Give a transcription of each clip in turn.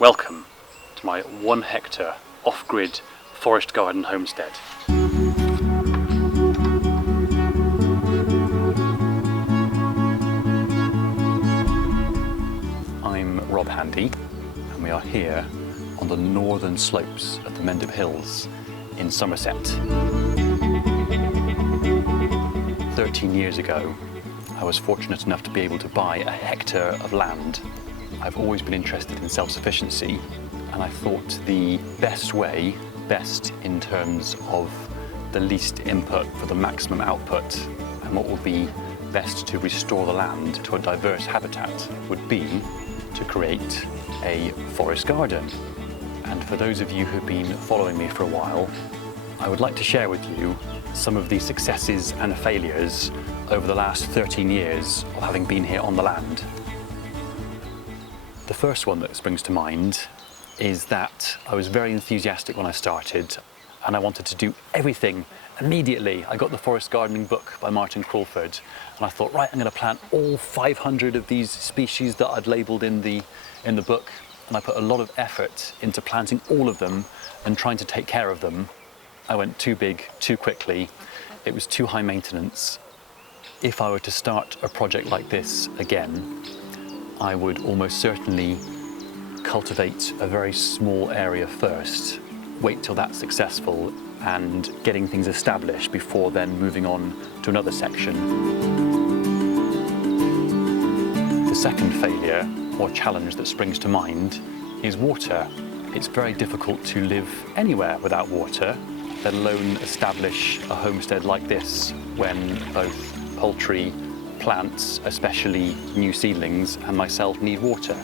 Welcome to my 1 hectare off-grid forest garden homestead. I'm Rob Handy and we are here on the northern slopes of the Mendip Hills in Somerset. 13 years ago, I was fortunate enough to be able to buy a hectare of land. I've always been interested in self-sufficiency, and I thought the best way, best in terms of the least input for the maximum output, and what would be best to restore the land to a diverse habitat would be to create a forest garden. And for those of you who've been following me for a while, I would like to share with you some of the successes and failures over the last 13 years of having been here on the land. The first one that springs to mind is that I was very enthusiastic when I started and I wanted to do everything immediately. I got the forest gardening book by Martin Crawford and I thought, right, I'm going to plant all 500 of these species that I'd labelled in the book, and I put a lot of effort into planting all of them and trying to take care of them. I went too big, too quickly. It was too high maintenance. If I were to start a project like this again, I would almost certainly cultivate a very small area first, wait till that's successful and getting things established before then moving on to another section. The second failure or challenge that springs to mind is water. It's very difficult to live anywhere without water, let alone establish a homestead like this when both poultry, plants, especially new seedlings, and myself need water.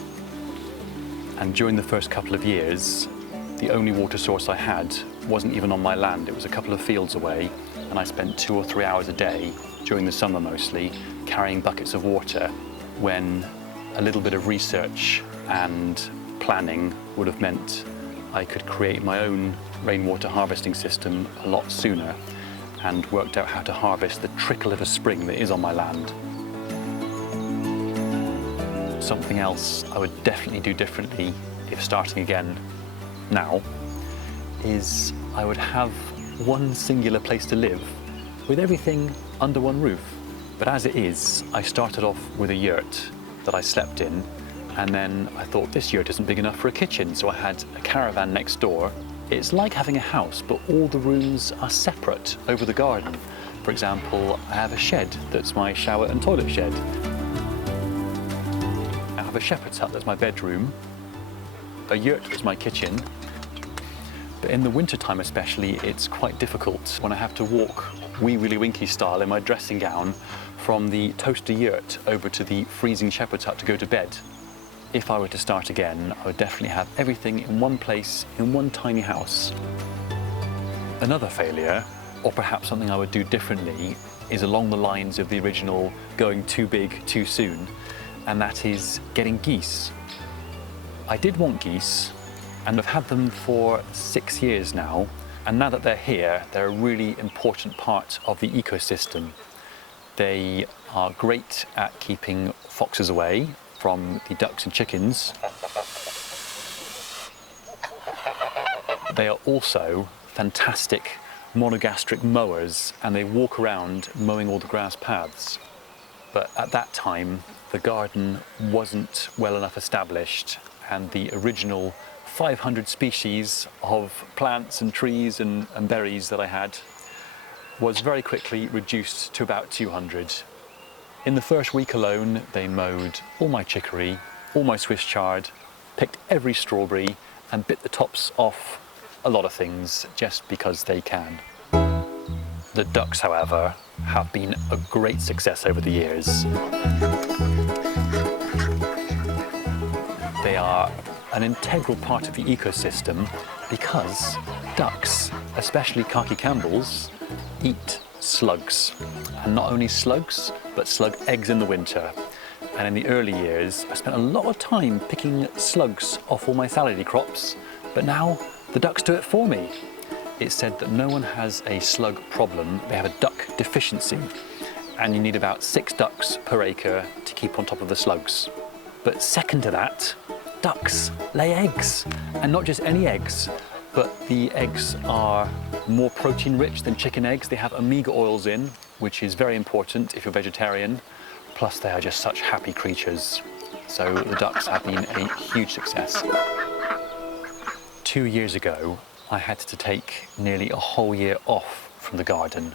And during the first couple of years, the only water source I had wasn't even on my land. It was a couple of fields away, and I spent 2 or 3 hours a day, during the summer mostly, carrying buckets of water, when a little bit of research and planning would have meant I could create my own rainwater harvesting system a lot sooner and worked out how to harvest the trickle of a spring that is on my land. Something else I would definitely do differently if starting again now is I would have one singular place to live with everything under one roof. But as it is, I started off with a yurt that I slept in, and then I thought this yurt isn't big enough for a kitchen, so I had a caravan next door. It's like having a house, but all the rooms are separate over the garden. For example, I have a shed that's my shower and toilet shed. I have a shepherd's hut that's my bedroom, a yurt that's my kitchen. But in the wintertime especially, it's quite difficult when I have to walk wee willy winky style in my dressing gown from the toaster yurt over to the freezing shepherd's hut to go to bed. If I were to start again, I would definitely have everything in one place, in one tiny house. Another failure, or perhaps something I would do differently, is along the lines of the original going too big too soon, and that is getting geese. I did want geese, and I've had them for 6 years now, and now that they're here, they're a really important part of the ecosystem. They are great at keeping foxes away from the ducks and chickens. They are also fantastic monogastric mowers, and they walk around mowing all the grass paths. But at that time, the garden wasn't well enough established, and the original 500 species of plants and trees and berries that I had was very quickly reduced to about 200. In the first week alone, they mowed all my chicory, all my Swiss chard, picked every strawberry, and bit the tops off a lot of things just because they can. The ducks, however, have been a great success over the years. They are an integral part of the ecosystem because ducks, especially khaki Campbells, eat slugs. And not only slugs, but slug eggs in the winter. And in the early years, I spent a lot of time picking slugs off all my salady crops, but now the ducks do it for me. It's said that no one has a slug problem, they have a duck deficiency. And you need about 6 ducks per acre to keep on top of the slugs. But second to that, ducks lay eggs, and not just any eggs, but the eggs are more protein rich than chicken eggs. They have omega oils in, which is very important if you're vegetarian, plus they are just such happy creatures. So the ducks have been a huge success. 2 years ago, I had to take nearly a whole year off from the garden,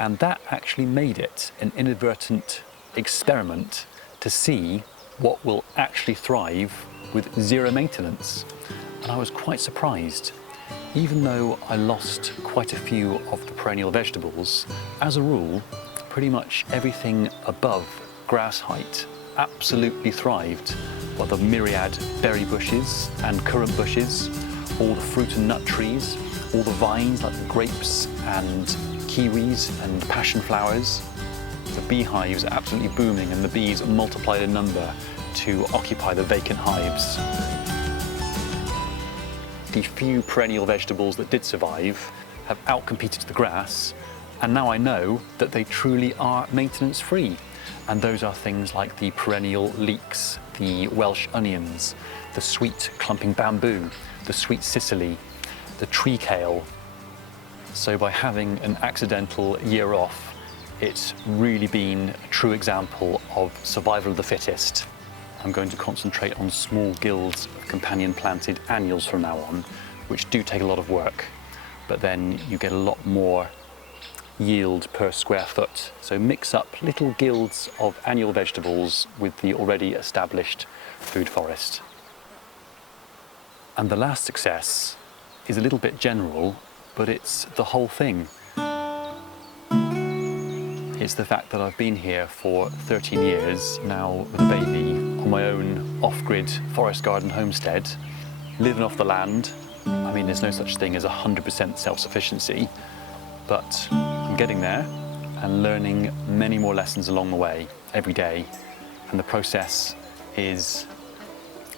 and that actually made it an inadvertent experiment to see what will actually thrive with zero maintenance. And I was quite surprised. Even though I lost quite a few of the perennial vegetables, as a rule, pretty much everything above grass height absolutely thrived, while the myriad berry bushes and currant bushes, all the fruit and nut trees, all the vines like the grapes and kiwis and passion flowers. The beehives are absolutely booming, and the bees multiplied in number to occupy the vacant hives. The few perennial vegetables that did survive have outcompeted the grass, and now I know that they truly are maintenance free. And those are things like the perennial leeks, the Welsh onions, the sweet clumping bamboo, the sweet Sicily, the tree kale. So by having an accidental year off, it's really been a true example of survival of the fittest. I'm going to concentrate on small guilds of companion planted annuals from now on, which do take a lot of work, but then you get a lot more yield per square foot. So mix up little guilds of annual vegetables with the already established food forest. And the last success is a little bit general, but it's the whole thing. It's the fact that I've been here for 13 years now with a baby on my own off-grid forest garden homestead, living off the land. I mean, there's no such thing as 100% self-sufficiency, but I'm getting there and learning many more lessons along the way every day. And the process is,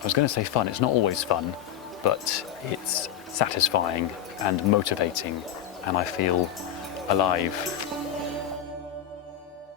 I was going to say fun, it's not always fun, but it's satisfying and motivating, and I feel alive.